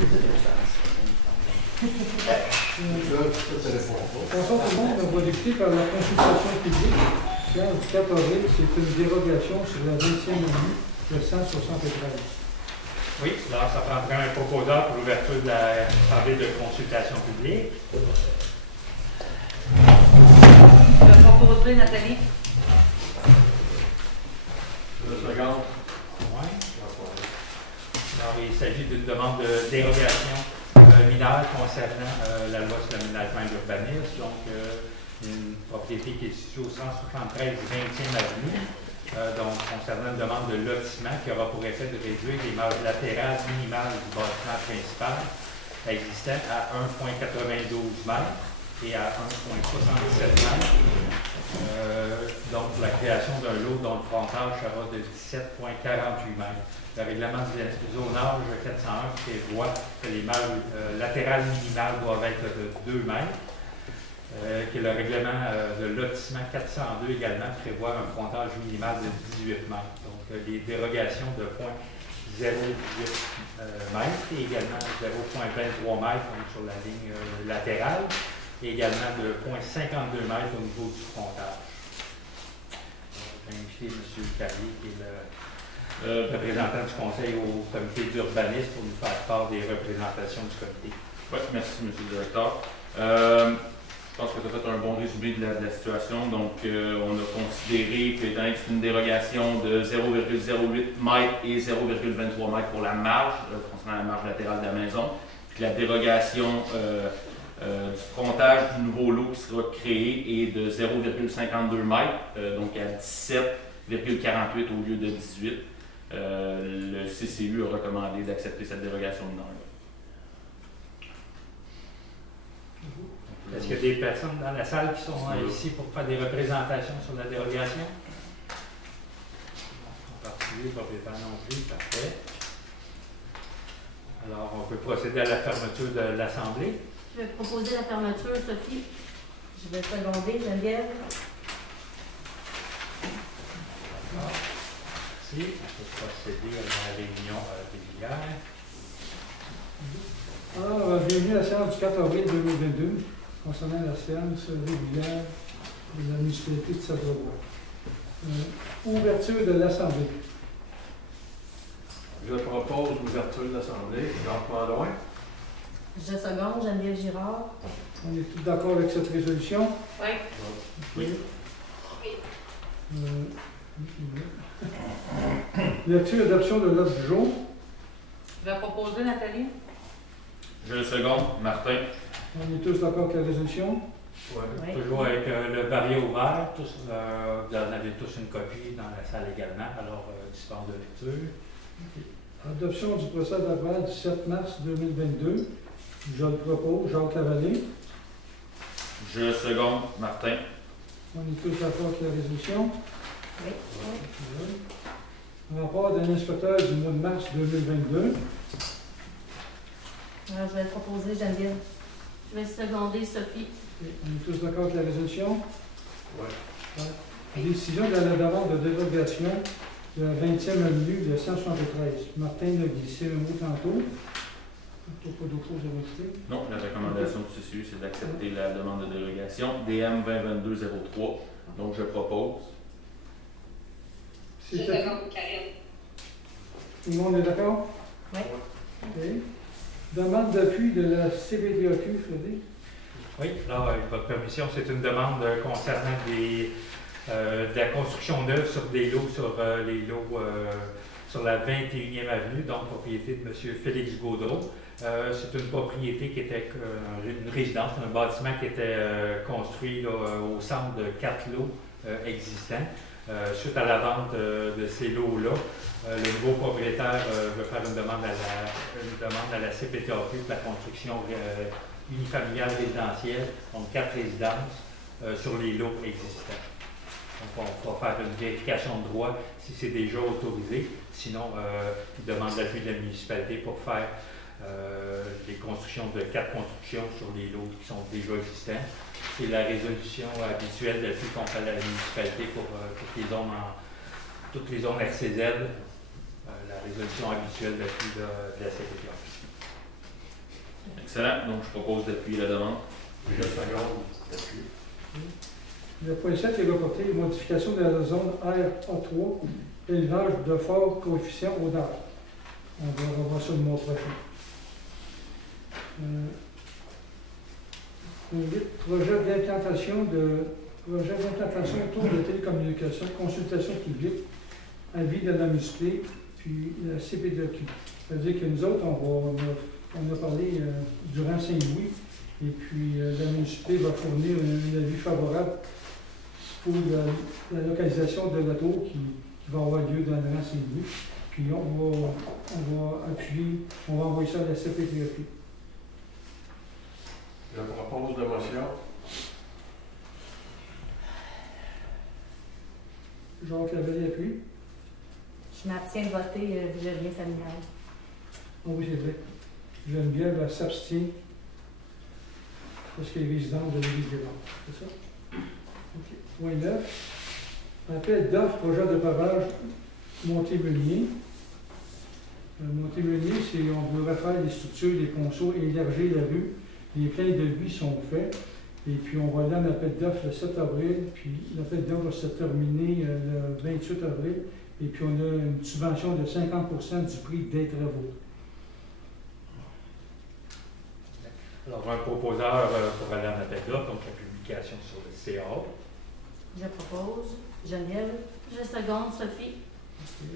Attention tout le monde, on va débuter par la consultation publique. Séance du 4 avril, c'est une dérogation sur la 20e ligne de 173. Oui, alors ça prendrait un proposeur pour l'ouverture de l'Assemblée de consultation publique. Je vais proposer Nathalie. Le second. Oui. Alors, il s'agit d'une demande de dérogation mineure concernant la loi sur l'aménagement et l'urbanisme, donc une propriété qui est située au 173 20e avenue, donc concernant une demande de lotissement qui aura pour effet de réduire les marges latérales minimales du bâtiment principal existant à 1,92 m et à 1,77 m. Donc, la création d'un lot dont le frontage sera de 17,48 m. Le règlement du zonage 401 prévoit que les marges latérales minimales doivent être de 2 m, que le règlement de lotissement 402 également prévoit un frontage minimal de 18 m. Donc, les dérogations de 0,08 m et également 0,23 m sur la ligne latérale et également de 0,52 m au niveau du frontage. Je vais inviter M. Carrier, qui est le représentant du Conseil au comité d'urbanisme, pour nous faire part des représentations du comité. Oui, merci, M. le directeur. Je pense que tu as fait un bon résumé de la situation. Donc, on a considéré que c'est une dérogation de 0,08 m et 0,23 m pour la marge, concernant la marge latérale de la maison, puis la dérogation du frontage du nouveau lot qui sera créé est de 0,52 m, donc à 17,48 au lieu de 18. Le CCU a recommandé d'accepter cette dérogation mineure. Est-ce qu'il y a des personnes dans la salle qui sont ici pour faire des représentations sur la dérogation? En particulier, propriétaire non plus, parfait. Alors, on peut procéder à la fermeture de l'Assemblée. Je vais proposer la fermeture, Sophie. Je vais seconder, Geneviève. Merci. On peut procéder à la réunion régulière. Alors, bienvenue à la séance du 4 avril 2022, concernant la séance régulière de la municipalité de Sarreau. Ouverture de l'Assemblée. Je propose l'ouverture de l'Assemblée. Jacques Mandouin. Je seconde, Geneviève Girard. On est tous d'accord avec cette résolution? Oui. Oui. Lecture et adoption de l'ordre du jour. Je vais proposer Nathalie. Je le seconde, Martin. On est tous d'accord avec la résolution? Oui. Oui. Toujours avec le barrière ouvert. Tous, vous en avez tous une copie dans la salle également. Alors, dispense de lecture. Adoption du procès verbal du 7 mars 2022. Je le propose, Jacques Lavallée. Je le seconde, Martin. On est tous d'accord avec la résolution? Oui. Rapport de l'inspecteur du mois de mars 2022. Alors, je vais proposer Geneviève. Je vais seconder Sophie. On est tous d'accord avec la résolution? Oui. Décision de la demande de dérogation de la 20e avenue de 173. Martin l'a glissé un mot tantôt. Pas d'autre chose à rajouter? Non, la recommandation du CCU, c'est d'accepter la demande de dérogation DM 2022-03. Donc, je propose. Tout le monde est d'accord? Oui. OK. Demande d'appui de la CBDAQ, Frédéric. Oui, alors, avec votre permission, c'est une demande concernant de la construction neuve sur des lots, sur la 21e avenue, donc propriété de M. Félix Gaudreau. C'est une propriété qui était une résidence, un bâtiment qui était construit là, au centre de 4 lots existants. Suite à la vente de ces lots-là, le nouveau propriétaire veut faire une demande à la CPTAQ de la construction unifamiliale résidentielle, donc 4 résidences sur les lots existants. Donc, on va faire une vérification de droit si c'est déjà autorisé. Sinon, il demande l'appui de la municipalité pour faire des constructions de 4 constructions sur les lots qui sont déjà existants. C'est la résolution habituelle d'appui qu'on fait à la municipalité pour toutes les zones RCZ, la résolution habituelle d'appui de la CPTAQ. Excellent. Donc, je propose d'appuyer la demande. Je seconde. Appui. Le point 7 est reporté. Modification de la zone RA3, élevage de fort coefficient au nord. On va revoir ça le mois prochain. Point 8, projet d'implantation autour de télécommunications, consultation publique, avis de la municipalité, puis la CPDQ. C'est-à-dire que nous autres, on a parlé durant Saint-Louis, et puis la municipalité va fournir un avis favorable pour la localisation de la tour qui va avoir lieu dans le Grand Saint-Louis. Puis on va appuyer, on va envoyer ça à la CPDQ. Je propose de motion. Jacques Lavallée appuie. Je m'abstiens de voter via le lien familial. Oh oui, c'est vrai. Geneviève s'abstient parce qu'elle est résidente de l'île des Ventes. C'est ça? OK. Point 9. Appel d'offres, projet de pavage Montémeunier. Montémeunier, c'est on veut refaire les structures, les ponceaux, élargir la rue. Les plans de vie sont faits. Et puis on va dans l'appel d'offres le 7 avril. Puis l'appel d'offres va se terminer le 28 avril. Et puis on a une subvention de 50% du prix des travaux. Alors, un proposeur pour aller en appel d'offres, donc la publication sur le CA. Je propose Geneviève. Je seconde Sophie. OK.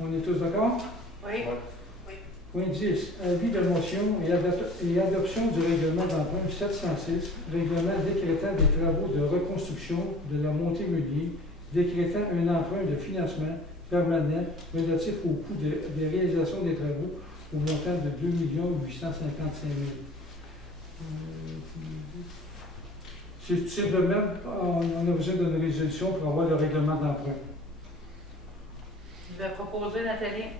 On est tous d'accord? Oui. Point 10. Avis de motion et adoption du règlement d'emprunt 706, règlement décrétant des travaux de reconstruction de la Montémeunier, décrétant un emprunt de financement permanent relatif au coût des réalisations des travaux au montant de 2 855 000. C'est tout simplement, on a besoin d'une résolution pour avoir le règlement d'emprunt. Je vais proposer Nathalie.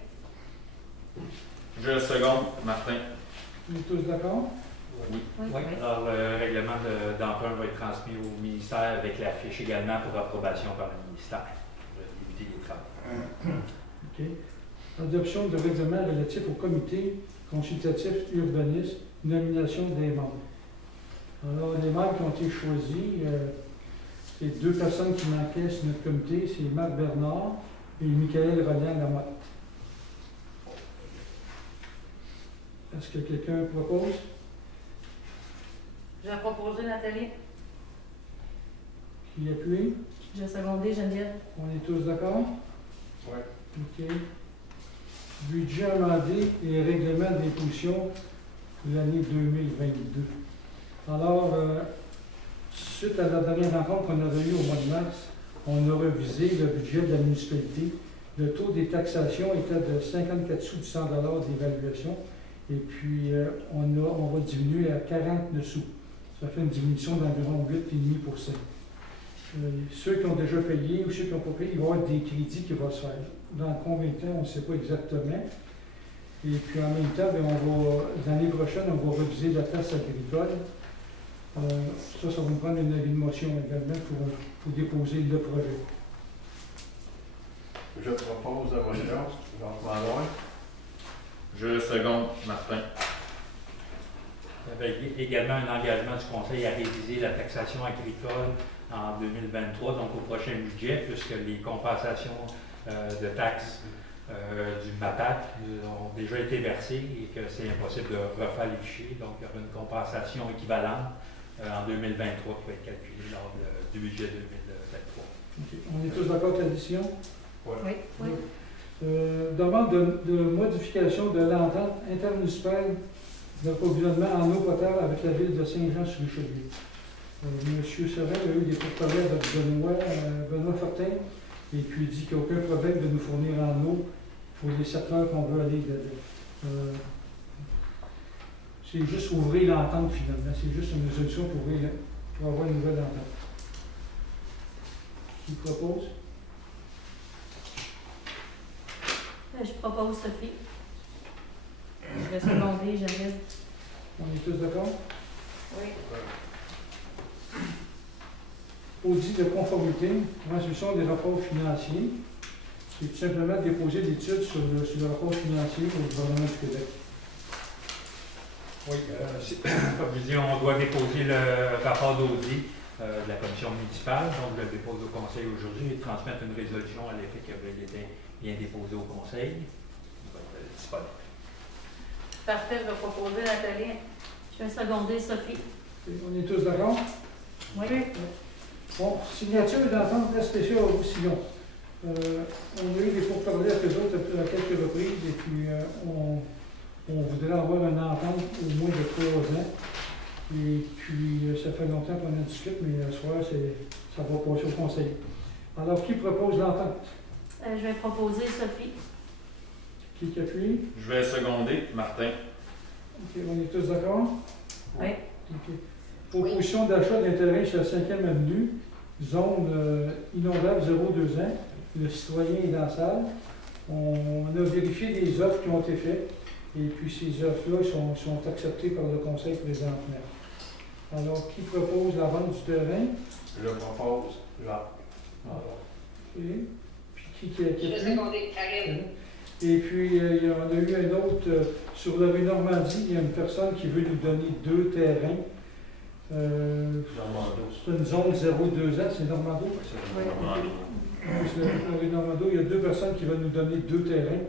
Je seconde. Martin. Vous êtes tous d'accord? Oui. Oui. Alors, le règlement d'emprunt va être transmis au ministère avec la fiche également pour approbation par le ministère pour débuter les travaux. OK. Adoption de règlement relatif au comité consultatif urbaniste, nomination des membres. Alors, les membres qui ont été choisis, c'est deux personnes qui manquaient sur notre comité, c'est Marc Bernard et Michael Roland-Lamotte. Est-ce que quelqu'un propose? Je vais proposer Nathalie. Qui appuie? Je secondé Geneviève. On est tous d'accord? Oui. OK. Budget amendé et règlement d'imposition pour l'année 2022. Alors, suite à la dernière rencontre qu'on avait eue au mois de mars, on a revisé le budget de la municipalité. Le taux des taxations était de 54 sous du 100 $ d'évaluation. Et puis, on va diminuer à 49 sous. Ça fait une diminution d'environ 8,5 %. Ceux qui ont déjà payé ou ceux qui n'ont pas payé, il va y avoir des crédits qui vont se faire. Dans combien de temps, on ne sait pas exactement. Et puis, en même temps, l'année prochaine, on va reviser la taxe agricole. Ça va nous prendre une avis de motion également pour déposer le projet. Je propose la motion. Jacques Mandon. Je seconde. Martin. Il y avait également un engagement du Conseil à réviser la taxation agricole en 2023, donc au prochain budget, puisque les compensations de taxes du MAPAC ont déjà été versées et que c'est impossible de refaire les fichiers. Donc, il y aura une compensation équivalente en 2023 qui va être calculée lors du budget 2023. Okay. On est tous d'accord avec l'addition? Oui. Oui. Demande de modification de l'entente intermunicipale d'approvisionnement en eau potable avec la ville de Saint-Jean-sur-Richelieu. M. Sorel a eu des pourparlers avec Benoît Fortin, et puis il dit qu'il n'y a aucun problème de nous fournir en eau pour les secteurs qu'on veut aller dedans. C'est juste ouvrir l'entente finalement, c'est juste une résolution pour avoir une nouvelle entente. Qui propose? Je propose Sophie. Je vais seconder Geneviève. On est tous d'accord? Oui. Audit de conformité, transmission des rapports financiers. C'est tout simplement déposer l'étude sur le rapport financier au gouvernement du Québec. Oui, comme je dis, on doit déposer le rapport d'audit de la commission municipale. Donc, je le dépose au conseil aujourd'hui et transmettre une résolution à l'effet qu'il avait été bien déposé au conseil. Il va être disponible. Parfait, je vais proposer Nathalie. Je vais seconder Sophie. Et on est tous d'accord? Oui. Bon, signature d'entente spéciale au Roussillon. On a eu des pourparlers avec eux autres à quelques reprises et puis on voudrait avoir une entente au moins de 3 ans. Et puis ça fait longtemps qu'on en discute, mais ce soir, ça va passer au conseil. Alors, qui propose l'entente? Je vais proposer Sophie. Qui appuie? Je vais seconder Martin. Ok, on est tous d'accord? Oui. Ok. Proposition d'achat d'un terrain sur la 5e avenue, zone inondable 0,2 ans. Le citoyen est dans la salle. On a vérifié les offres qui ont été faites et puis ces offres-là sont acceptées par le conseil présentement. Alors, qui propose la vente du terrain? Je propose là. Ok. Puis qui Je vais appuie? seconder Karine. Et puis, on a eu un autre, sur la rue Normandie, il y a une personne qui veut nous donner 2 terrains. Normando. C'est une zone 0,2 ans, c'est Normando? C'est la rue Normando, il y a 2 personnes qui veulent nous donner 2 terrains.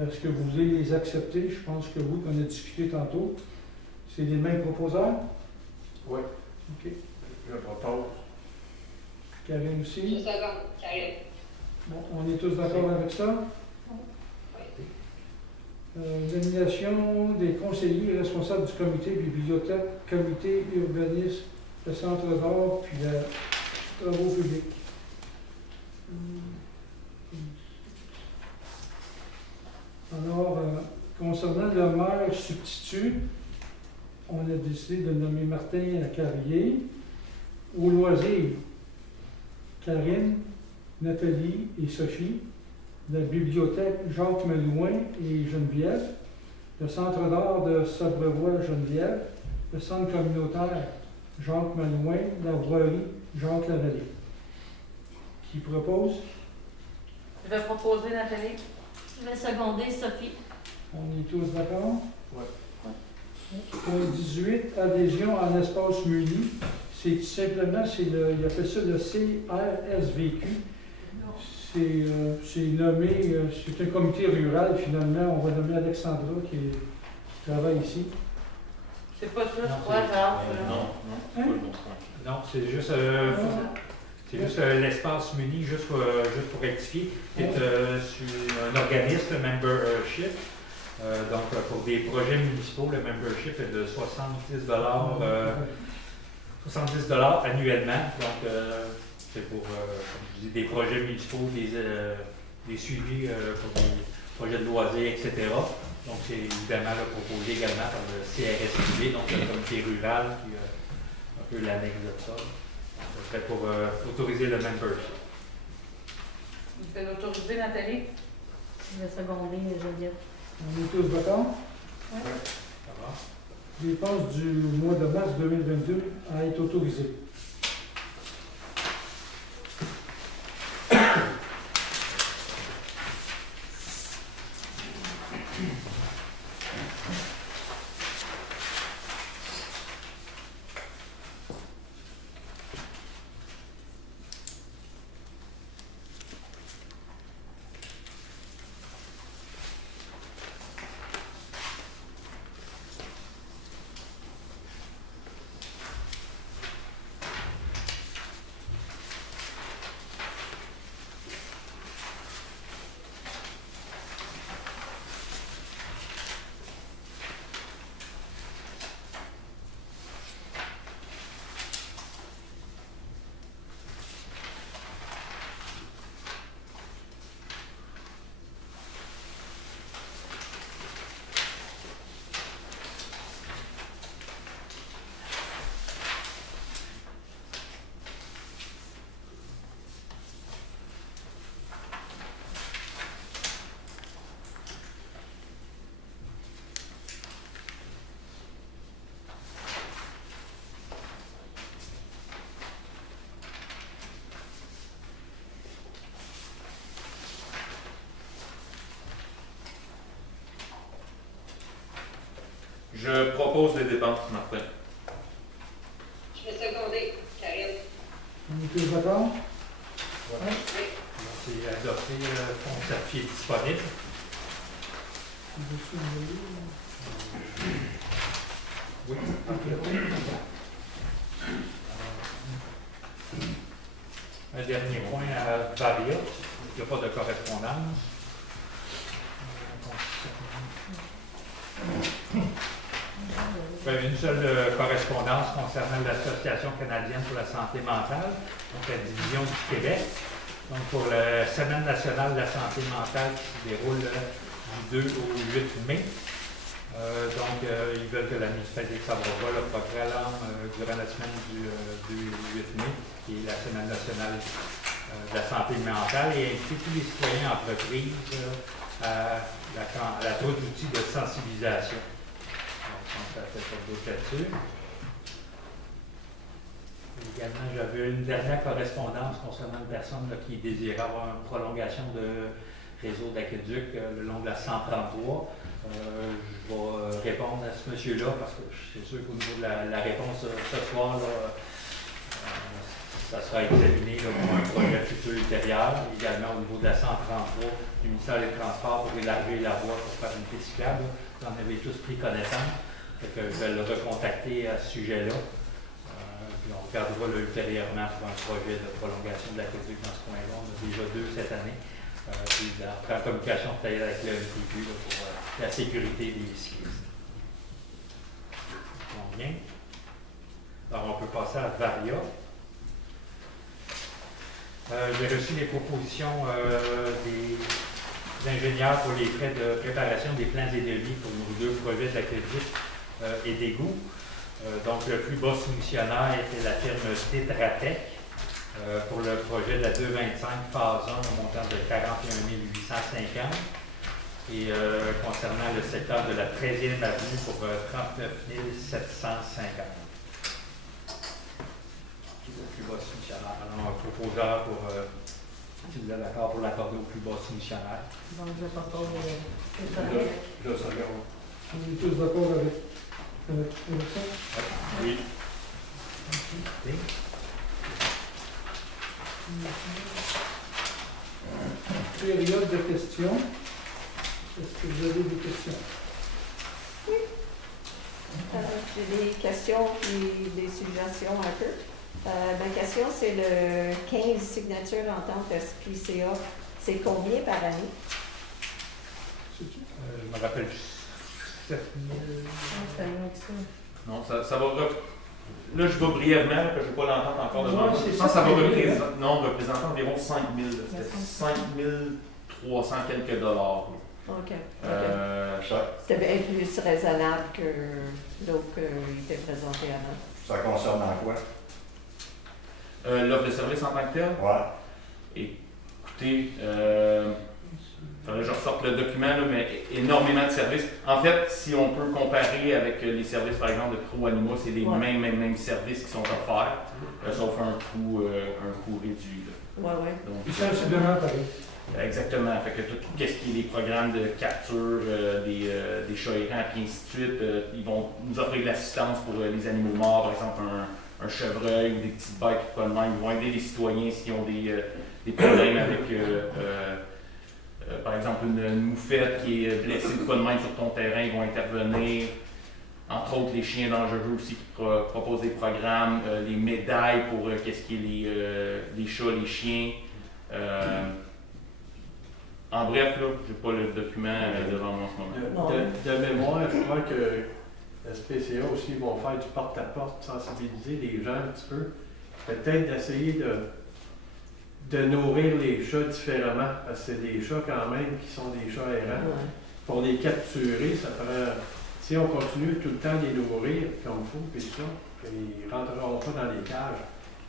Est-ce que vous voulez les accepter? Je pense que oui, qu'on a discuté tantôt. C'est les mêmes proposeurs? Oui. OK. Je propose. Karine Je aussi? seconde Karine. Bon, on est tous d'accord avec ça? Nomination des conseillers responsables du comité bibliothèque, comité urbanisme, le centre d'art, puis les travaux publics. Alors, concernant le maire substitut, on a décidé de nommer Martin Carrier. Au loisir, Karine, Nathalie et Sophie. La bibliothèque Jacques Malouin et Geneviève, le centre d'art de Sabrevois Geneviève, le centre communautaire Jacques Malouin, la voirie Jacques Lavallée. Qui propose? Je vais proposer Nathalie. Je vais seconder Sophie. On est tous d'accord? Oui. Point 18, adhésion en espace muni. C'est simplement, il appelle ça le CRSVQ. C'est nommé, c'est un comité rural, finalement. On va nommer Alexandra qui travaille ici. C'est pas ça, Non, je crois, Jacques. Non, c'est pas le bon point. Non, c'est juste l'espace muni, juste pour rectifier. C'est sur un organisme, le membership. Donc, pour des projets municipaux, le membership est de 70 annuellement. Donc, c'est pour, comme je dis, des projets municipaux, des suivis pour des projets de loisirs, etc. Donc, c'est évidemment là, proposé également par le CRSIB, donc le comité rural, qui a un peu l'annexe de ça. Donc, ce serait pour autoriser le membership. Je vais l'autoriser Nathalie. Je vais seconder Geneviève. On est tous d'accord? Ça va? Dépenses du mois de mars 2022 à être autorisées. Je propose les dépenses, Martin. Je vais seconder. Karine. On est tous d'accord? Donc, c'est adopté le fonds certifié disponible. Oui. Un dernier point à Varia. Il n'y a pas de correspondance. Une seule correspondance concernant l'Association canadienne pour la santé mentale, donc la division du Québec. Donc pour la Semaine nationale de la santé mentale qui se déroule du 2 au 8 mai. Ils veulent que la municipalité de Savarois le programme durant la semaine du 2 au 8 mai, qui est la Semaine nationale de la santé mentale, et inviter tous les citoyens et entreprises à la troupe d'outils de sensibilisation. Donc, ça fait pas d'autres là-dessus. Également, j'avais une dernière correspondance concernant une personne là, qui désirait avoir une prolongation de réseau d'aqueduc le long de la 133. Je vais répondre à ce monsieur-là parce que c'est sûr qu'au niveau de la réponse ce soir, là, ça sera examiné là, pour un projet futur ultérieur. Également au niveau de la 133, du ministère des Transports pour élargir la voie pour faire une piste cyclable. Vous en avez tous pris connaissance. Je vais le recontacter à ce sujet-là. Puis on regardera là, ultérieurement pour un projet de prolongation de l'aqueduc dans ce coin-là. On a déjà 2 cette année. Puis en communication peut-être avec le MTQ pour la sécurité des cyclistes. Bien. Alors on peut passer à Varia. J'ai reçu les propositions des ingénieurs pour les frais de préparation des plans et devis pour nos 2 projets d'aqueduc et d'égout. Donc, le plus bas soumissionnaire était la firme Tetratec pour le projet de la 225 phase 1 au montant de 41 850. Et concernant le secteur de la 13e avenue pour 39 750. Le plus bas soumissionnaire. Alors, un proposeur pour, si vous êtes d'accord, pour l'accorder au plus bas soumissionnaire. Donc, je propose Je seconde. On est tous d'accord avec ça? Oui. Okay. Période de questions. Est-ce que vous avez des questions? J'ai des questions et des suggestions un peu. Ma question, c'est le 15 signatures entente SPCA. C'est combien par année? Je me rappelle 7 000. c'est mieux que ça. Non, ça va. Là, je vais brièvement, parce que je n'ai pas l'entente encore devant moi. c'est Ça, ça va qui est représenter environ 5 000. C'était 5 300 quelques dollars. OK. Ça, C'était bien plus raisonnable que l'autre qui était présenté avant. Ça concerne en quoi? L'offre de service en tant que tel? Ouais. Écoutez, faudrait que je ressorte le document, là, mais énormément de services. En fait, si on peut comparer avec les services, par exemple, de Pro Anima, c'est les mêmes services qui sont offerts, sauf un coût réduit. Là. Ouais. Donc, Sensiblement pareil. exactement. Fait que tout ce qui est les programmes de capture, des chats errants, et ainsi de suite, ils vont nous offrir de l'assistance pour les animaux morts, par exemple un chevreuil ou des petites bêtes qui de même. Ils vont aider les citoyens s'ils ont des problèmes avec, par exemple, une moufette qui est blessée de même sur ton terrain. Ils vont intervenir. Entre autres, les chiens dangereux aussi qui proposent des programmes, les médailles pour qu'est-ce qui est les chats, les chiens. En bref, là, je n'ai pas le document devant moi en ce moment. de mémoire, je crois que la SPCA aussi vont faire du porte-à-porte, sensibiliser les gens un petit peu. Peut-être d'essayer de nourrir les chats différemment, parce que c'est des chats quand même qui sont des chats errants. Ouais. Pour les capturer, ça prend. Si on continue tout le temps de les nourrir comme il faut, puis ça, ils ne rentreront pas dans les cages.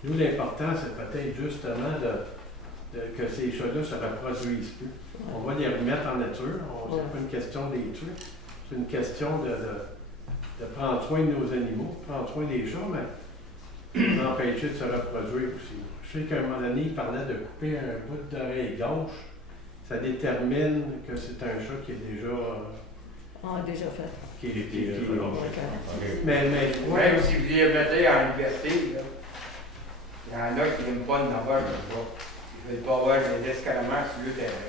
Nous, l'important, c'est peut-être justement que ces chats-là ne se reproduisent plus. On va les remettre en nature. C'est pas une question de les tuer. C'est une question de prendre soin de nos animaux, prendre soin des chats, mais l'empêcher de se reproduire aussi. Je sais qu'à un moment donné, il parlait de couper un bout d'oreille gauche. Ça détermine que c'est un chat qui est déjà On a déjà fait. Mais Même si vous les mettez en liberté, là, il y en a qui n'aiment pas de n'avoir pas. Ils veulent pas avoir des escalements sur le terrain.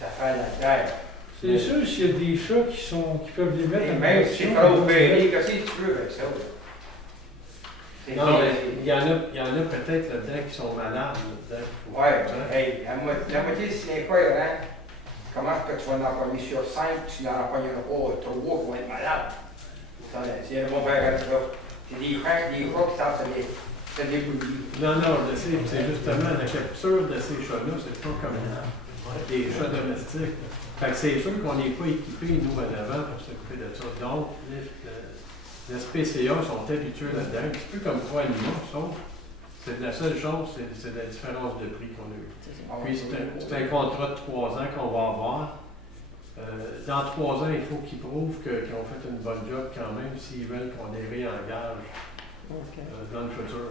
Ça fait la terre. C'est sûr, s'il y a des chats qui peuvent les mettre Et en même si c'est position, pas opéré, qu'est-ce que tu veux avec ça? C'est non, pas- mais il y en a peut-être là-dedans qui sont malades. Là-dedans. Ouais, hey, la moitié c'est incohérent. Comment est-ce que tu vas en empoigner sur 5, tu n'en empoigneras pas 3 qui vont être malades? Si elles vont faire ça. C'est des chats qui savent se débrouiller. Non, c'est justement la capture de ces chats-là, c'est pas comme des chats domestiques. Fait que c'est sûr qu'on n'est pas équipés, nous, en avant, pour s'occuper de ça. Donc, les SPCA sont habitués là-dedans, un petit peu comme trois animaux, sauf c'est la seule chose, c'est la différence de prix qu'on a eue. Puis c'est un contrat de 3 ans qu'on va avoir. Dans 3 ans, il faut qu'ils prouvent qu'ils ont fait une bonne job quand même s'ils veulent qu'on les réengage dans le futur.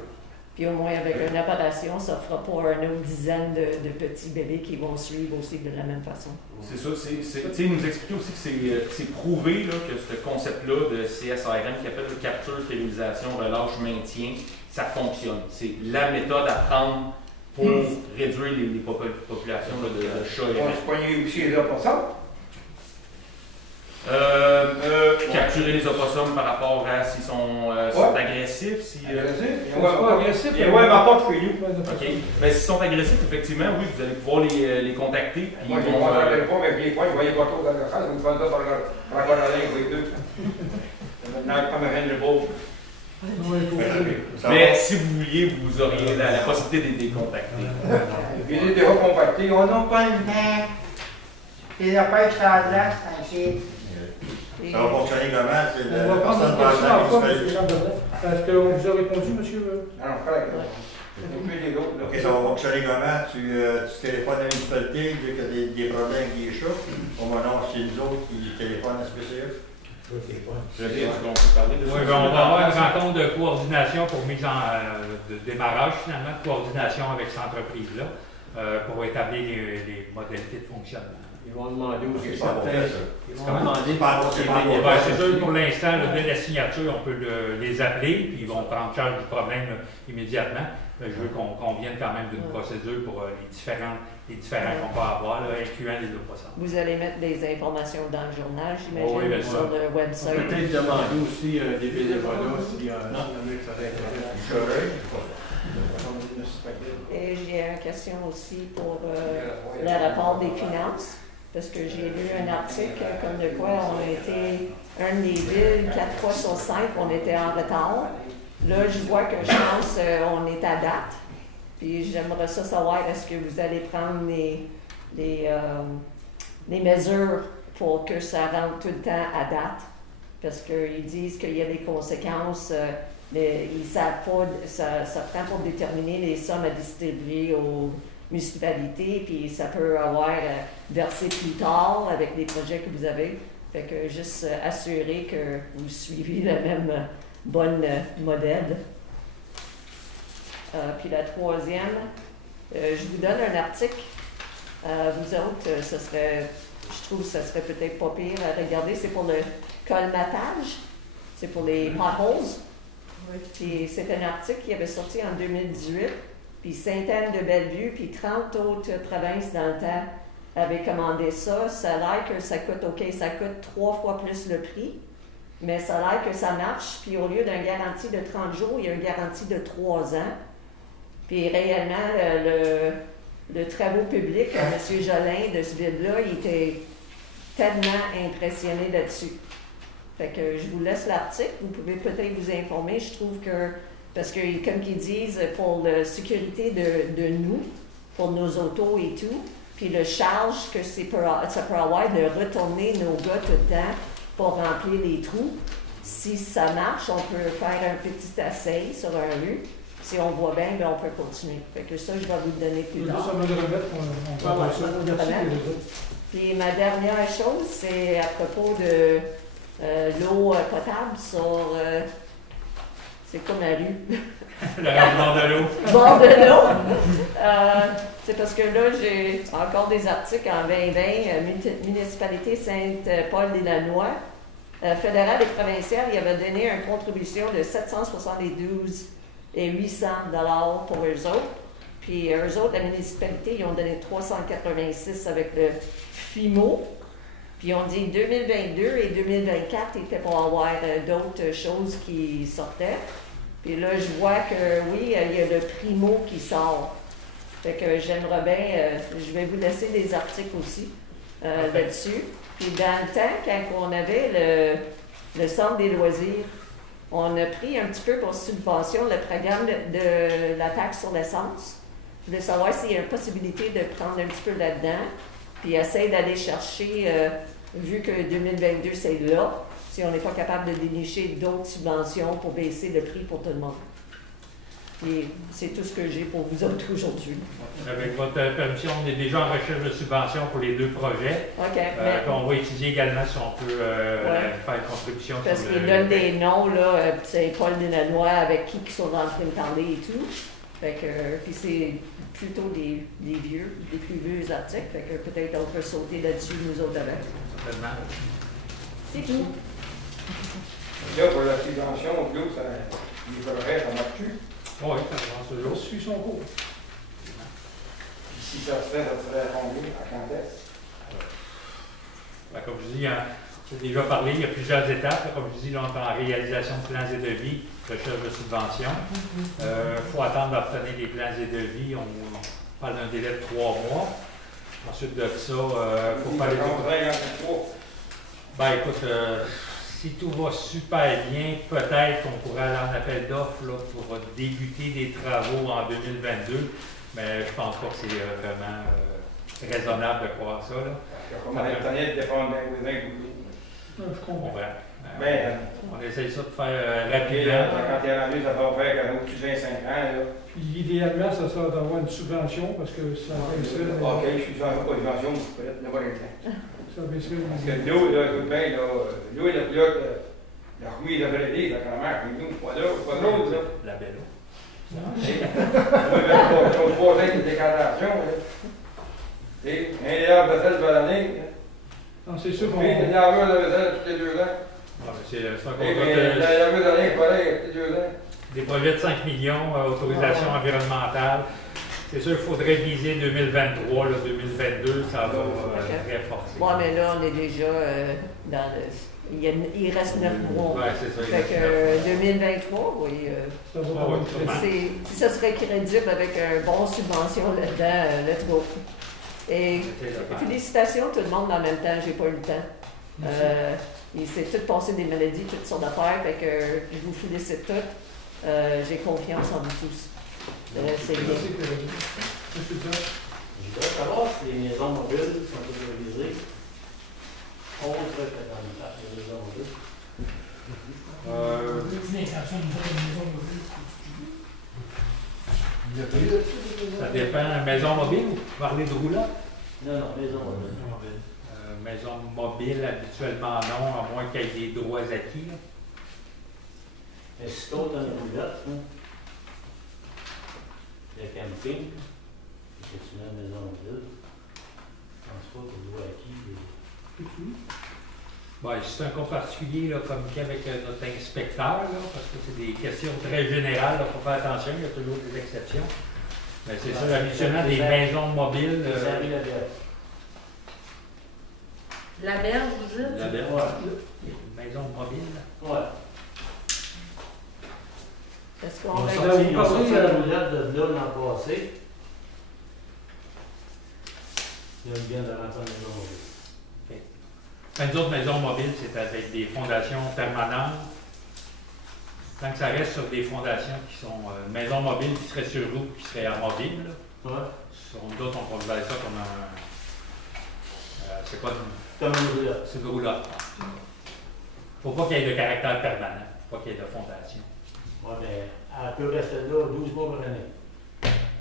Puis au moins, avec une opération, ça ne fera pas une autre dizaine de petits bébés qui vont suivre aussi de la même façon. C'est ça, il nous explique aussi que c'est prouvé là, que ce concept-là de CSRM qui appelle capture, stérilisation, relâche, maintien, ça fonctionne. C'est la méthode à prendre pour réduire les populations là, de chats et On rats. se poigne aussi là pour ça. Capturer les opossums par rapport à s'ils sont agressifs. Si, pas agressif. Il y a un rapport chez nous. OK. Mais s'ils sont agressifs, effectivement, oui, vous allez pouvoir les contacter. Puis Moi, ils je vont, ne m'entendais pas avec les points, je voyais pas trop dans le sens, je me prends ça par la colonne, vous les deux. Maintenant, je me le beau. mais si vous vouliez, vous auriez la possibilité de les contacter. Puis il est déjà compacté, on n'a pas le temps. Les affaires sur la glace, c'est Ça va fonctionner comment? C'est On va la prendre personne une question à la fois, municipalité. M. Chambellan. Est-ce qu'on vous a répondu, monsieur? non, correct. C'est plus des autres. OK, ça va fonctionner comment? Tu téléphones à la municipalité, vu qu'il y a des problèmes avec les chats. Au moment où c'est nous autres qui téléphonent à SPCA. Je veux dire, on peut parler de ça. Oui, ben, on va avoir une rencontre de coordination pour mise de démarrage finalement, de coordination avec cette entreprise-là pour établir les modalités de fonctionnement. Ils vont demander aussi C'est pas bon, certains. ça. Ils vont demander C'est pas bon. Ouais, c'est sûr, pour l'instant, dès la signature, on peut les appeler, puis ils vont prendre charge du problème immédiatement. Je veux qu'on vienne quand même d'une procédure pour les différents qu'on peut avoir, là, incluant les opossums. Vous allez mettre des informations dans le journal, j'imagine, Oui, bien sur le On website. peut peut-être demander aussi des bénévolats s'il y en a que ça l'intéresse. Et j'ai une question aussi pour le rapport des finances, parce que j'ai lu un article comme de quoi on a été une des villes, 4 fois sur 5, on était en retard. Là, je vois que je pense on est à date. Puis j'aimerais ça savoir, est-ce que vous allez prendre les mesures pour que ça rentre tout le temps à date? Parce qu'ils disent qu'il y a des conséquences, mais ils ne savent pas, ça prend pour déterminer les sommes à distribuer aux municipalités, puis ça peut avoir versé plus tard avec les projets que vous avez. Fait que juste assurer que vous suivez le même bon modèle. Puis la troisième, je vous donne un article. Vous autres, je trouve que ça serait peut-être pas pire à regarder. C'est pour le colmatage, c'est pour les potholes. Puis c'est un article qui avait sorti en 2018. Puis Sainte-Anne-de-Bellevue, puis 30 autres provinces dans le temps avaient commandé ça. Ça a l'air que ça coûte, ça coûte 3 fois plus le prix. Mais ça a l'air que ça marche. Puis au lieu d'une garantie de 30 jours, il y a une garantie de 3 ans. Puis réellement, le travaux public, M. Jolin de ce ville-là, il était tellement impressionné là-dessus. Fait que je vous laisse l'article, vous pouvez peut-être vous informer. Je trouve que, parce que comme ils disent, pour la sécurité de nous, pour nos autos et tout, puis le charge que ça peut avoir de retourner nos gars tout le temps pour remplir les trous. Si ça marche, on peut faire un petit essai sur un rue. Si on voit bien, ben on peut continuer. Fait que ça, je vais vous le donner plus tard. Ça va le remettre, on va voir ça. Merci pour les autres. Puis ma dernière chose, c'est à propos de l'eau potable sur... c'est comme la rue. Le rapport de l'eau. Bord de l'eau. C'est parce que là, j'ai encore des articles en 2020, municipalité Sainte-Paul-des-Lanois, fédérale et provinciale, il avait donné une contribution de 772 et 800 $ pour eux autres. Puis eux autres, la municipalité, ils ont donné 386 avec le FIMO. Puis on dit 2022 et 2024 étaient pour avoir d'autres choses qui sortaient. Puis là, je vois que oui, il y a le Primo qui sort. Fait que j'aimerais bien, je vais vous laisser des articles aussi là-dessus. Puis dans le temps, quand on avait le centre des loisirs, on a pris un petit peu pour subvention le programme de la taxe sur l'essence. Je voulais savoir s'il y a une possibilité de prendre un petit peu là-dedans, puis essayer d'aller chercher, vu que 2022 c'est là, si on n'est pas capable de dénicher d'autres subventions pour baisser le prix pour tout le monde. Et c'est tout ce que j'ai pour vous autres aujourd'hui. Avec votre permission, on est déjà en recherche de subventions pour les deux projets. OK. Puis on va étudier également si on peut faire une contribution. Parce qu'ils donnent des noms, là, c'est Paul Delannoy avec qui sont en train de parler et tout. Fait que, puis c'est plutôt des vieux, des plus vieux articles. Fait que peut-être on peut sauter là-dessus, nous autres avec. Certainement. C'est tout. Là, pour la subvention, Claude, il faudrait, ça marche-tu? Oui, ça avance toujours. Suit son cours. Si ça se fait, ça serait combien, à quand est-ce? Comme je dis, j'ai déjà parlé, il y a plusieurs étapes. Comme je dis, là, on est en réalisation de plans et devis, recherche de subventions. Il faut attendre d'obtenir des plans et devis. On parle d'un délai de 3 mois. Ensuite de ça, il faut faire les... Ben écoute, si tout va super bien, peut-être qu'on pourrait aller en appel d'offres pour débuter des travaux en 2022, mais je pense pas que c'est vraiment raisonnable de croire ça. Là. Comme on est dépend des Je comprends. On essaye ça de faire rapidement. rapidement. Quand il est rendu, ça va faire quand plus de 25 ans. Là. Puis idéalement, ça serait d'avoir une subvention parce que ça baisserait. OK, je suis sans pas de subvention, vous pouvez l'avoir un temps. Ça baisserait. Parce que l'eau, là, écoute bien, l'eau est la rouille de Valérie, la grand-mère, puis nous, pas l'autre, là. La belle eau. Moi, j'ai 3 ans de décantation, là. Et un lave de vaisselle de l'année. Non, c'est sûr qu'on. Puis, une laveur de vaisselle tous les 2 ans. C'est un Et contrat la laveuse de l'année, pareil, tous les 2 ans. des projets de 5 millions, autorisation environnementale. C'est sûr qu'il faudrait viser 2023, là, 2022, ça va très forcer. Oui, mais là, on est déjà dans le... Il reste 9 mois. Oui, c'est ça. Fait que 2023, oui. Ça va Si ça serait crédible avec un bon subvention là-dedans, let's go. Et félicitations tout le monde en même temps, j'ai pas eu le temps. Il s'est tout passé des maladies, toutes sortes d'affaires, fait que je vous félicite toutes. J'ai confiance en vous tous. C'est bien. Monsieur le Président. Je voudrais savoir si les maisons mobiles sont autorisées contre les maisons mobiles. Ça dépend. Maison mobile, vous parlez de roulotte? Non, maison mobile. Maison mobile, habituellement non, à moins qu'il y ait des droits acquis. Là. Mais si tu dans une roulotte, le camping, c'est une maison mobile. Je pense pas que le droit acquis. Bon, c'est un cas particulier, là, comme avec notre inspecteur, là, parce que c'est des questions très générales, il faut faire attention, il y a toujours des exceptions. Mais c'est ça, habituellement, des maisons mobiles. La berge, vous dites? La berge, une maison mobile. Ouais. Est-ce qu'on Ils ont sorti la roulotte de là l'an passé. Il y a une bien de rentrer en maison mobile. Une autre maison mobile, c'est avec des fondations permanentes. Tant que ça reste sur des fondations qui sont maisons mobiles qui seraient sur route, qui seraient amovibles. Ouais. Sur d'autres, on considère ça comme un. C'est pas comme une roulotte. C'est une roulotte. Il ne faut pas qu'il y ait de caractère permanent. Il ne faut pas qu'il y ait de fondation. Oui, mais elle peut rester là 12 mois par année.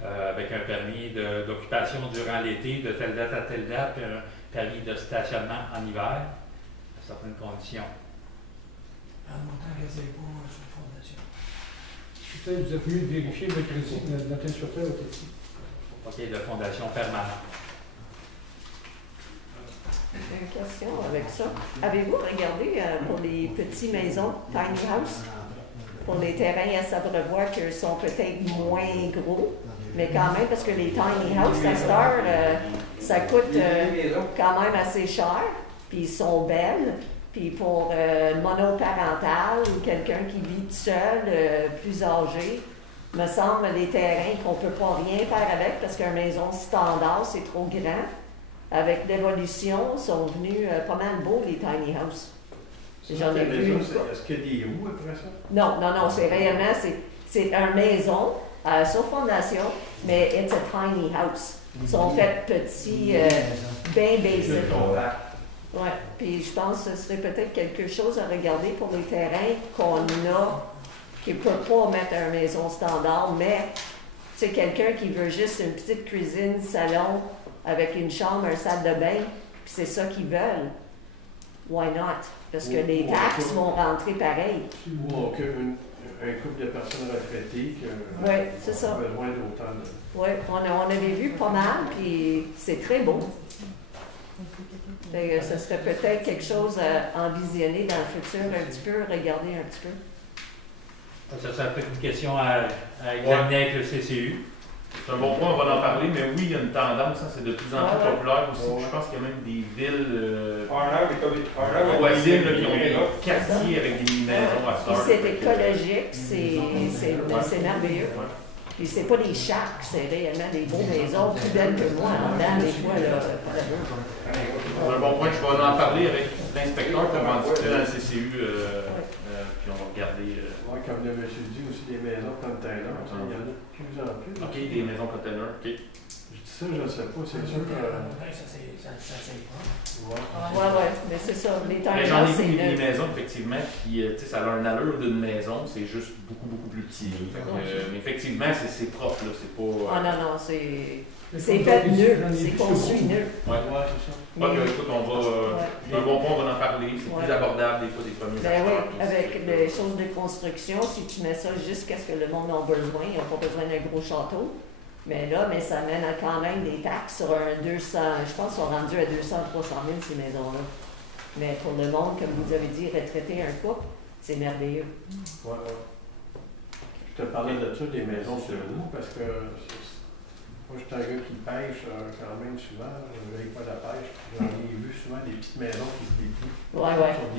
Avec un permis d'occupation durant l'été, de telle date à telle date, puis un permis de stationnement en hiver, à certaines conditions. En montant réservé sur la fondation. Peut-être vous êtes mieux de vérifier le crédit de notre inspecteur au petit. Il ne faut pas OK, de fondation permanente. Une question avec ça. Avez-vous regardé pour les petites maisons, tiny house, pour les terrains à s'abreuvoir qui sont peut-être moins gros, mais quand même, parce que les tiny house à cette heure, ça coûte quand même assez cher, puis ils sont belles. Puis pour monoparental ou quelqu'un qui vit tout seul, plus âgé, me semble les terrains qu'on ne peut pas rien faire avec parce qu'une maison standard, c'est trop grand. Avec l'évolution, sont venus pas mal beaux, les tiny house. J'en ai vu. Est-ce qu'il y a des roues après ça? Non, c'est réellement, c'est une maison sur fondation, mais it's a tiny house. Ils sont faits petits, bien basic. Oui, puis je pense que ce serait peut-être quelque chose à regarder pour les terrains qu'on a, qui ne peut pas mettre à une maison standard, mais c'est quelqu'un qui veut juste une petite cuisine, salon, avec une chambre, un salle de bain, puis c'est ça qu'ils veulent. Why not? Parce que les taxes vont rentrer pareil. Ou un couple de personnes retraitées qui c'est ça. ont besoin d'autant de... Oui, on avait vu pas mal, puis c'est très beau. Ce serait peut-être quelque chose à envisionner dans le futur, un petit peu, regarder un petit peu. Ça serait peut-être une question à examiner avec le CCU. C'est un bon point, on va en parler, mais oui, il y a une tendance, c'est de plus en plus populaire aussi. Je pense qu'il y a même des villes voisines qui ont des quartiers avec des maisons à Puis c'est écologique, c'est merveilleux. Puis c'est pas des chacs, c'est réellement des beaux maisons, plus belles que moi, en dedans, des fois, là. C'est un bon point, je vais en parler avec l'inspecteur qui va en discuter dans le CCU, puis on va regarder. Oui, comme le monsieur dit, aussi des maisons containers, il y en a de plus en plus. OK, des maisons containers, OK. Je dis ça, je ne sais pas, c'est sûr que... Oui, mais c'est ça, les tiny J'en ai house, vu c'est des maisons, effectivement, qui, ça a une allure d'une maison, c'est juste beaucoup, beaucoup plus petit. Mais effectivement, c'est propre, là, c'est pas... Ah non, c'est fait nœud, c'est construit nœud. Oui, c'est ça. Écoute, on va... un bon point, on va en parler, c'est plus abordable des fois des premiers Ben acheteurs. oui, avec les choses de construction, si tu mets ça jusqu'à ce que le monde a besoin, ils n'ont pas besoin d'un gros château. Mais là, ça mène à quand même des taxes sur un 200, je pense qu'ils sont rendus à 200, 300 000 ces maisons-là. Mais pour le monde, comme vous avez dit, retraiter un couple, c'est merveilleux. Oui. Je te parlais de ça, des maisons sur nous, parce que moi, je suis un gars qui pêche quand même souvent. Je ne veille pas la pêche. J'en ai vu souvent des petites maisons qui se déplient sur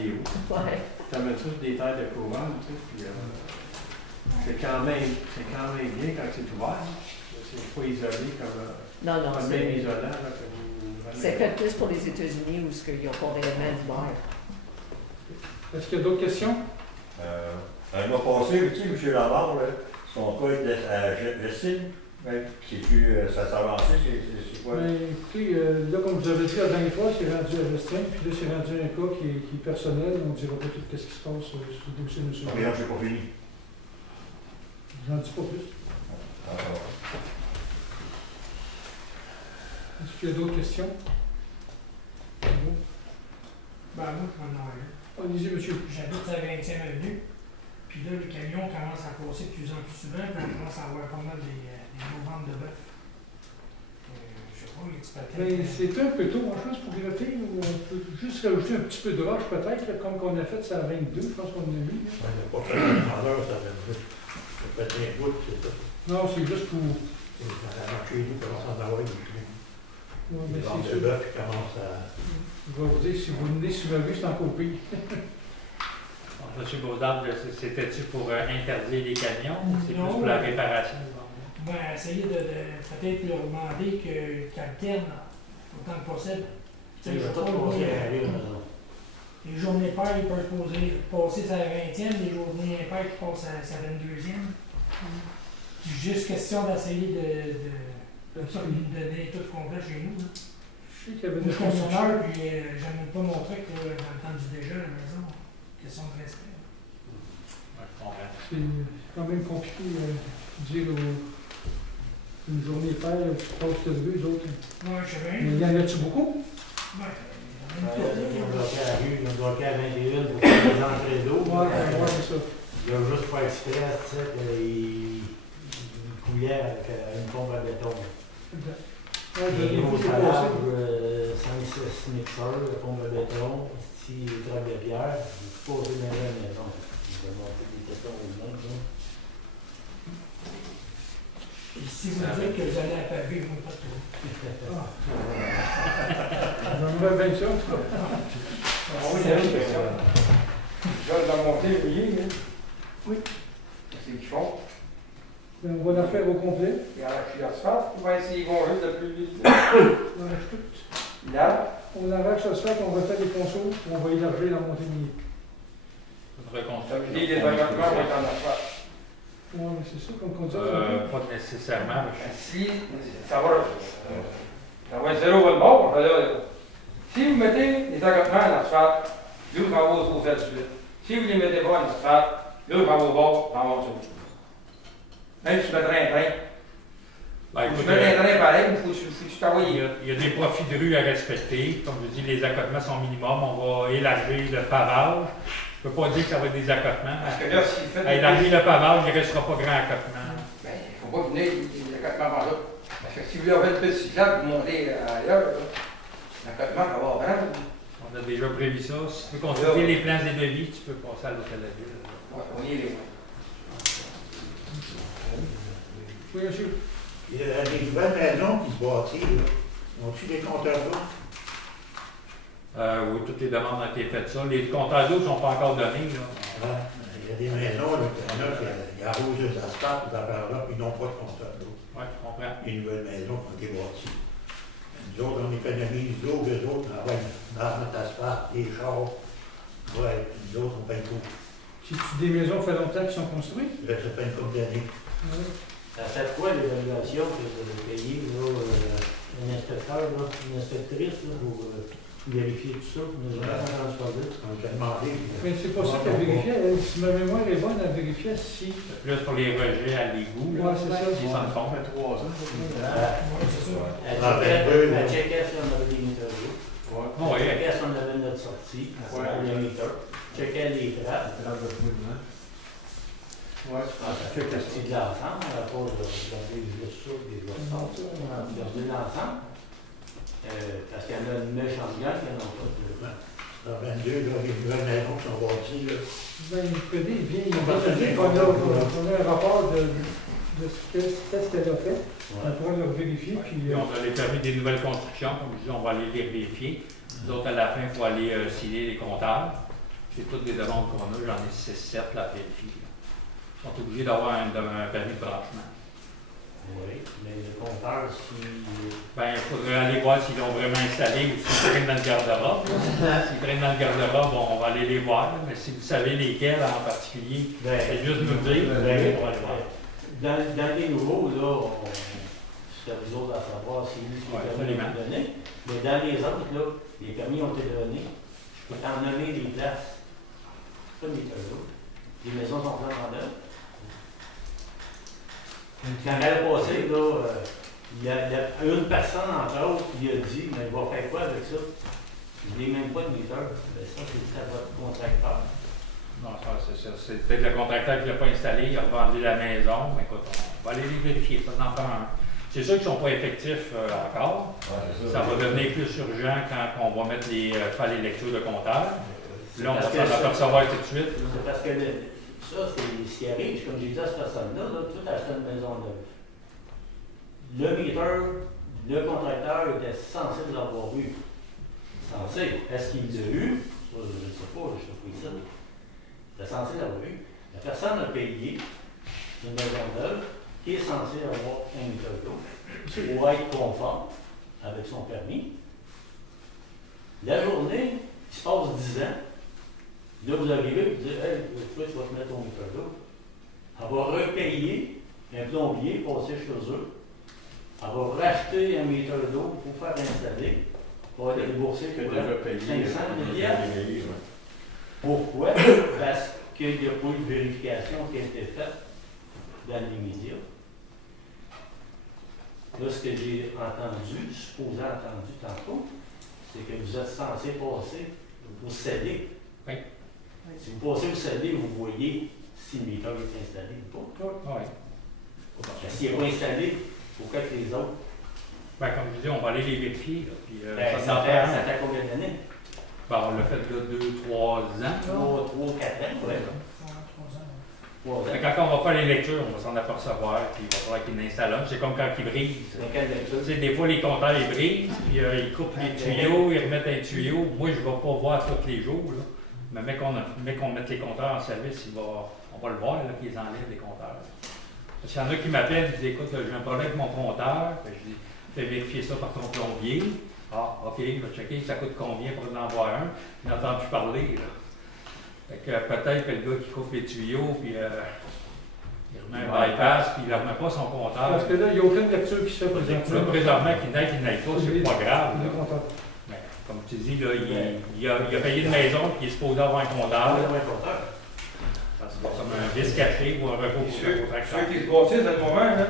des roues. Tu amènes ça sur des terres de couronne, tu sais, puis c'est quand même bien quand c'est ouvert. C'est pas isolé comme... Non, pas même isolant. Là, c'est fait plus pour les États-Unis où ils n'ont pas réellement d'hiver. Est-ce qu'il y a d'autres questions? Un mois passé, tu sais, M. Lamar, son cas de Gestine, c'est-tu, ça s'est avancé, c'est quoi? Écoutez, là, comme vous avez dit la dernière fois, c'est rendu à Gestine, puis là, c'est rendu un cas qui est personnel, on ne dira pas tout ce qui se passe sur le dossier de M. Mais non, c'est pas fini. J'en dis pas plus. Est-ce qu'il y a d'autres questions? Ben, moi, je vais en avoir une. Allez-y, monsieur. J'habite à la 20e avenue, puis là, les camions commencent à passer de plus en plus souvent, puis on commence à avoir pas mal des gros ventes de bœuf. Je sais pas, les petits patins. C'est un peu tôt, en chose, pour gratter, ou on peut juste rajouter un petit peu de roche, peut-être, comme qu'on a fait ça à 22, je pense qu'on a mis. On n'a pas fait un vendeur, ça va être le patin bout, c'est ça. Non, c'est juste pour... Chez nous, commence à en avoir des plus. Ouais, mais Les c'est sûr. bœufs qui commencent à... Je vais vous dire, si vous venez sur la rue, c'est encore pire. M. Baudard, c'était-tu pour interdire les camions ou c'est plus Non. pour la réparation? Ben, essayer de peut-être leur demander qu'ils alternent autant que possible. Tu sais, je sais pas, les journées paires, ils peuvent passer sa 20e, les journées impaires qui passent à sa 22e. C'est juste question d'essayer de donner tout complet chez nous. Je sais qu'il y avait Moi, je suis consommateur, puis j'aime pas mon truc dans le temps du déjeuner à la maison. Question de respect. Ouais, je comprends. C'est quand même compliqué de dire une journée paire, tu passes de rue, les autres. Ouais, je sais bien. Mais il y en a-tu beaucoup? Ouais. Ils ont bloqué à la rue, ils ont bloqué à 21 pour faire des entrées d'eau. Ouais, c'est ça. Ils ont juste pas exprès, tu sais, qu'ils couillaient avec une pompe à béton. Ouais, Les j'ai gros vu, c'est salades, passé. 5-6 mixeurs, le pompe à béton, petit trappe de bière, j'ai posé dans la maison. Ils ont monté des tétons aux mains. Et si vous dites que vous allez à Paris, moi, pas trop. J'aimerais bien ça, en tout cas. Ah oui, il y a une question. Je vais la monter, vous voyez, hein? Oui. Qu'est-ce qu'ils font? Ben, on va la faire au complet. Ils arrachent l'asphalte, ou bien s'ils vont juste le plus vite? On arrache tout. Là, On arrache l'asphalte, on refait les ponceaux, puis on va élargir la montée minique. ça veut dire que les engagements vont être en asphalte. Oui, mais c'est ça, comme on dit. Pas nécessairement. Si ça va être zéro votre bord, si vous mettez les engagements en asphalte, là, vous en vous au fait de suite. Si vous ne les mettez pas en asphalte, là, vous en au bord, en haut. Même si tu mettrais un train. Ben, Tu écoute, mettrais un train pareil, il faut que tu t'envoies. il y a des profils de rue à respecter. Comme je dis, les accotements sont minimum. On va élargir le pavage. Je ne peux pas dire que ça va être des accotements. Parce que là, si vous faites. À élargir le pavage, il ne restera pas grand accotement. Ben, il ne faut pas venir les accotements par là. Parce que si vous avez une petite cyclable, vous montez ailleurs, l'accotement va avoir grand. On a déjà prévu ça. Si tu peux consulter les plans et devis, tu peux passer à l'hôtel de la ville. Ouais, on y est. Oui, monsieur. Il y a des nouvelles maisons qui se bâtissent, là. Ont-tu des compteurs d'eau? Oui, toutes les demandes ont été faites ça. Les compteurs d'eau ne sont pas encore donnés. Là. Ouais. Il y a des maisons, là, il y en a qui arrosent les asphaltes, ces affaires-là, puis ils n'ont pas de compteur d'eau. Oui, je comprends. Les nouvelles maisons qui ont été bâties. Nous autres, on économise l'eau, eux autres, dans notre asphalte, les chars. Ouais, nous autres, on paye tout. C'est-tu des maisons, ça fait longtemps qu'ils sont construites? Là, ça fait une couple d'années. Oui. Ça fait quoi l'évaluation que vous avez payée, là, un inspecteur, là, une inspectrice, là, pour vérifier tout ça? Nous avons entendu parler. On t'a demandé. Mais c'est pas ça qu'elle vérifiait. Elle, si ma mémoire est bonne, elle vérifiait si. C'est plus pour les rejets à l'égout. Ouais, c'est ça. Ils s'en font. Ça fait 3 ans. Elle checkait si on avait des méthodes. Oui. Checkait si on avait notre sortie, les méthodes. Checkait les trappes. Ouais, Ça fait partie de l'ensemble, à cause de regarder juste ça, des autres choses. Regarder l'ensemble. Parce qu'il y en a une méchante gang qui n'en ont pas de. Dans 22, là, les nouvelles maisons qui sont bâties, là. Ben, il vient, il dit qu'on a un rapport de qu'est-ce qu'elle a fait. On pourra le vérifier. Puis, On a les permis des nouvelles constructions. Comme je dis, on va aller les vérifier. Nous autres, à la fin, il faut aller signer les comptables. C'est toutes les demandes qu'on a. J'en ai 6-7 là, à vérifier. Ils sont obligés d'avoir un permis de branchement. Oui, mais le compteur, si. Ben, il faudrait aller voir s'ils l'ont vraiment installé ou s'ils traînent dans le garde-robe. S'ils traînent dans le garde-robe, on va aller les voir. Mais si vous savez lesquels en particulier, c'est juste nous dire. On va aller voir. Dans les nouveaux, là, c'est à vous autres à savoir si les permis ont été donnés. Mais dans les autres, là, les permis ont été donnés. Je peux t'en nommer des places. C'est pas des tableaux. Les maisons sont pleines en œuvre. Quand elle a passé, là, il y a une personne, entre autres, qui a dit, mais il va faire quoi avec ça? Je n'ai même pas de meter. Ben, ça, c'est à votre contracteur. Non, ça, c'est ça. C'est peut-être le contracteur qui ne l'a pas installé, il a revendu la maison. Mais écoute, on va aller les vérifier. Ça en prend un. C'est sûr qu'ils ne sont pas effectifs encore. Ouais, ça va devenir plus urgent quand on va mettre faire les lectures de compteurs. Là, on va s'en apercevoir tout de suite. C'est parce que ça, c'est ce qui arrive. Comme j'ai dit à cette personne-là, tout acheter une maison neuve. Le meter, le contracteur était censé l'avoir eu. Censé. Est-ce qu'il l'a eu? Ça, je ne sais pas, je ne sais pas ça. Il était censé l'avoir eu. La personne a payé une maison neuve qui est censée avoir un meter d'eau pour être conforme avec son permis. La journée, il se passe 10 ans. Là, vous arrivez et vous dites, hey, toi, tu vas te mettre ton meter d'eau. Elle va repayer un plombier, passer chez eux. Elle va racheter un meter d'eau pour faire installer. Pour être déboursé pour 500 milliards. Pourquoi? Parce qu'il n'y a pas eu de vérification qui a été faite dans les médias. Là, ce que j'ai entendu, supposé entendu tantôt, c'est que vous êtes censé passer au céder. Oui. Si vous passez au céder, vous voyez si le meter est installé ou pas. Oui. S'il n'est pas installé, pourquoi que les autres Ben, comme je dis, on va aller les vérifier. Là, puis, Ça fait combien d'années? Ben, on l'a fait là 2-3 ans. 3 ou 4 ans, oui. Fait que quand on va faire les lectures, on va s'en apercevoir, puis il va falloir qu'il installe un. C'est comme quand il brise. Tu sais, des fois, les compteurs, ils brisent, puis ils coupent les tuyaux, ils remettent un tuyau. Moi, je ne vais pas voir tous les jours, là. Mais mec qu'on mette les compteurs en service, on va le voir, là, qu'ils enlèvent les compteurs. Parce qu'il y en a qui m'appellent, ils disent, écoute, j'ai un problème avec mon compteur. Fait que je dis, fais vérifier ça par ton plombier. Ah, OK, je vais checker, ça coûte combien pour en avoir un. Je n'entends plus parler, là. Fait que peut-être que le gars qui coupe les tuyaux, puis il remet un bypass, puis il ne remet pas son compteur. Parce que là, il n'y a aucune lecture qui se fait présentement. Présentement, qu'il n'aille pas, c'est pas grave. Mais, comme tu dis, là, il a payé une maison, puis il est supposé avoir un compteur. Ça se passe comme un vice caché ou un repos pour le contracteur. Ceux qui se bâtissent à ce moment, là.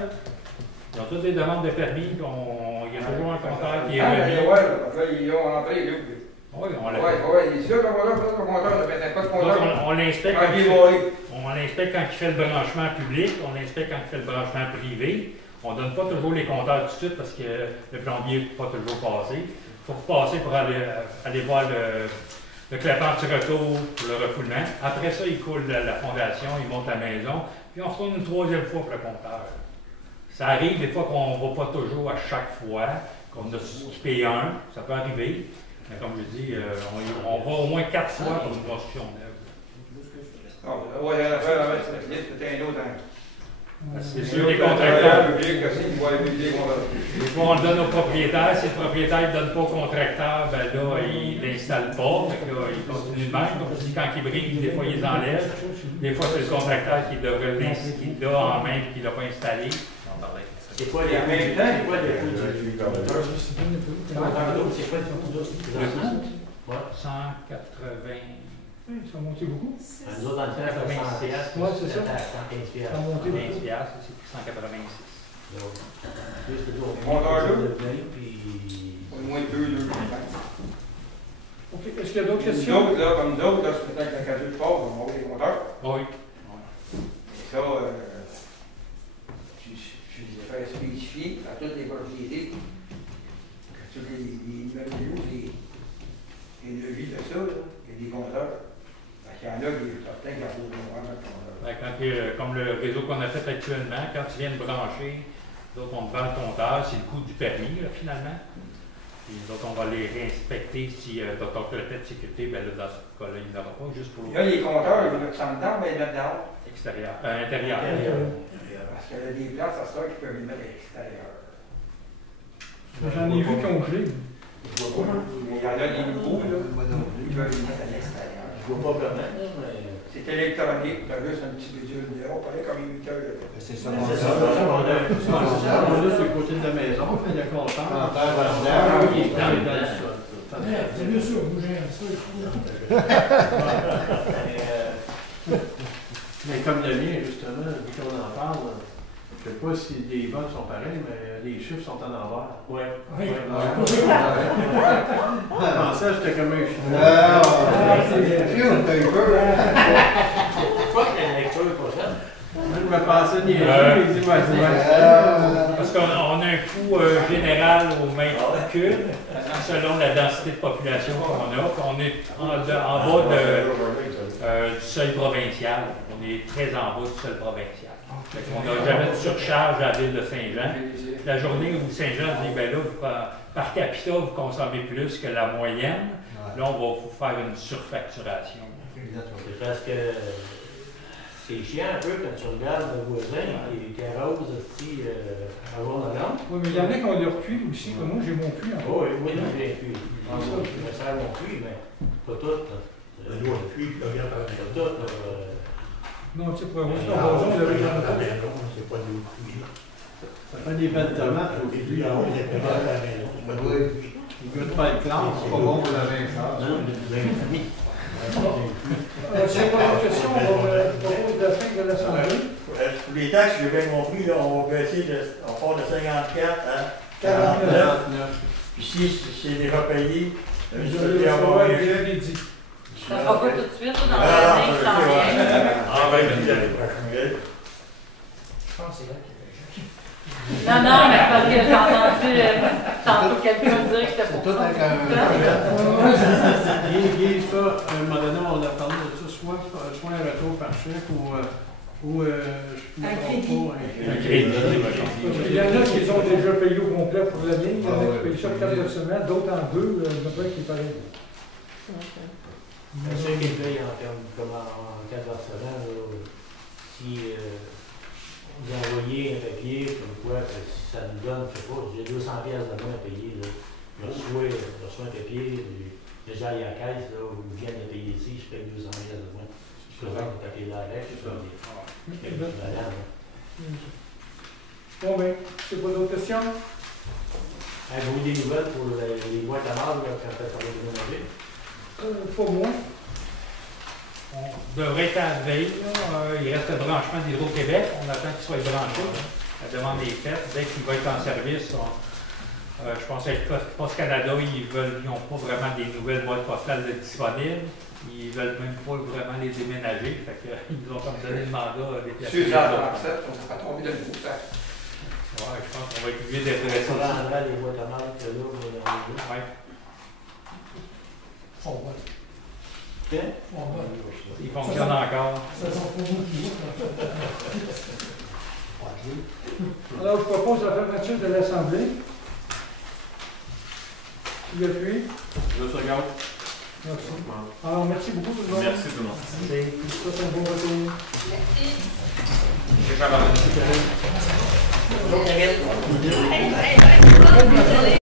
Ils ont toutes des demandes de permis, puis il y a toujours un compteur qui est Ah, remis. mais ouais, là, ils ont rentré, là. Oui, on l'a ouais, il est sûr qu'on va là, le compteur, mais pas de compteur. on l'inspecte quand il fait le branchement public, on l'inspecte quand il fait le branchement privé. On ne donne pas toujours les compteurs tout de suite parce que le plombier n'est pas toujours passé. Il faut repasser pour aller voir le clapant anti-retour pour le refoulement. Après ça, il coule la fondation, il monte la maison, puis on retourne une troisième fois pour le compteur. Ça arrive des fois qu'on ne va pas toujours à chaque fois, qu'on a skippé un, ça peut arriver. Mais comme je dis, on va au moins 4 fois pour une construction neuve. Oui, c'était un autre. C'est sûr, les contracteurs. Des fois, on le donne au propriétaire. Si le propriétaire ne donne pas au contracteur, ben là, il ne l'installe pas. Fait que là, il continue de même. Comme je dis, quand il brise, des fois, il les enlève. Des fois, c'est le contracteur qui l'a en main et qui ne l'a pas installé. C'est quoi les coûts? C'est quoi les coûts du compteur? C'est quoi le coût? 180. Ça a monté beaucoup. Nous autres, dans le temps, c'était 100 piastres. Oui, c'est ça. 115 piastres. Ça a monté 15 piastres, c'est 186. Au moins 2, 2, 5. OK. Est-ce qu'il y a d'autres questions? D'autres, là, comme d'autres, là, c'est peut-être la case de sport, on va voir les compteurs. Oui. Ça, je les ai fait spécifier à toutes les propriétés, tous les numéros, les leviers de ça, là, et des compteurs. Parce qu'il y en a qui sont certains qui en posent vraiment de compteurs. Comme le réseau qu'on a fait actuellement, quand tu viens de brancher, d'autres on te vend le compteur, c'est le coût du permis, là, finalement. Puis d'autres, on va les réinspecter si tu as ton clôture de sécurité, ben là, dans ce cas-là, il n'y en aura pas, juste pour Là, les compteurs, ils mettent ça dedans, mais ils mettent dehors. Extérieur. Intérieur. Parce qu'il y a des places à ça qui peuvent les mettre à l'extérieur. J'en ai vu congelé. Mais il y en a des nouveaux, là, ils veulent les mettre à l'extérieur. Je ne vois pas permettre, mais. C'est électronique, tu as juste un petit bidule dehors, pareil comme une heure. C'est ça, c'est ça. On est sur le côté de la maison, il y a compteur. Il est dans le sol. C'est bien sûr, bouger un peu. Mais comme le mien, justement, vu qu'on en parle, je ne sais pas si les votes sont pareils, mais les chiffres sont en envers. Oui. Je pensais que j'étais comme un chinois. T'as eu peur, hein? Quoi que la lecture prochaine? Je me pensais niaiser, il dit, Parce qu'on a un coût général au mètre cube, selon la densité de population qu'on a. On est en bas du seuil provincial. On est très en bas du seuil provincial. On n'a jamais de surcharge à la ville de Saint-Jean. La journée où Saint-Jean dit, ben là, par capita, vous consommez plus que la moyenne. Là, on va vous faire une surfacturation. C'est parce que c'est chiant un peu quand tu regardes le voisin qui arrose aussi avant la lampe. Oui, mais il y en a qui ont leur puits aussi. Moi, j'ai mon puits. Oh, oui, non, j'ai un puits. Je me sers mon puits, mais pas tout. Le puits, regarde par pas tout. Non, tu sais, pour avoir ça, on va c'est pas du puits. Ça fait des belles tomates au début. Il goûte pas le classe, c'est pas bon pour la vin. C'est pas une question, on va proposer la fin de l'Assemblée. Pour les taxes, j'ai bien compris, là, on va baisser on part de 54 à 49. Puis si c'est déjà payé, Je vais avoir un dit. Ça ne sera pas tout de suite, dans Ah, l'année, ça vient. ben, l'année prochaine. Je pense que c'est là qu'il y a Non, non, mais parce que j'ai entendu entendu tantôt quelqu'un dire que c'était C'est pour tout ça. avec un... Guy, ça, à un moment donné, on a parlé de ça, soit un retour par chèque ou je Un me crédit. trompe pas, Un crédit. Il y en a qui ont déjà payé au complet pour l'année, il y en a Ah qui ouais. payent ça 4 semaines, d'autres en 2, je me qui est pareil. Un chèque est payé en termes comme en cas de versement, là, si vous envoyez un papier comme quoi que si ça nous donne, je sais pas, j'ai 200 pièces de moins à payer, là, je reçois un papier, déjà à la caisse, là, où je viens de payer ici, je paye 200 pièces de moins. Je peux faire le papier là avec, c'est ça. Bon, ben, c'est pas d'autres questions? Avez-vous des nouvelles pour les boîtes à marde quand ça va déménager? Pas moi. On devrait être à la veille, là. Il reste le branchement d'Hydro-Québec. On attend qu'il soit branché. La demande est faite. Dès qu'il va être en service, je pense avec Post Canada, ils n'ont pas vraiment des nouvelles boîtes postales disponibles. Ils veulent même pas vraiment les déménager. Fait que, ils nous ont comme donné le mandat des places. Sur la recette, on ne va pas tomber dans le bout, ça. Ouais, je pense qu'on va être mieux d'être Ça resté. prendra les boîtes à marde que là, on va dans les deux. Ouais. Font bon. Tiens. Font bon. Il fonctionne encore. Ça sont pas beaucoup. Alors, je propose la fermeture de l'Assemblée. Qui appuie? Je regarde. Merci. Alors, merci beaucoup tout le monde. Merci tout le monde. C'est un bon retour. Merci. C'est pas mal. Bonjour, Karine.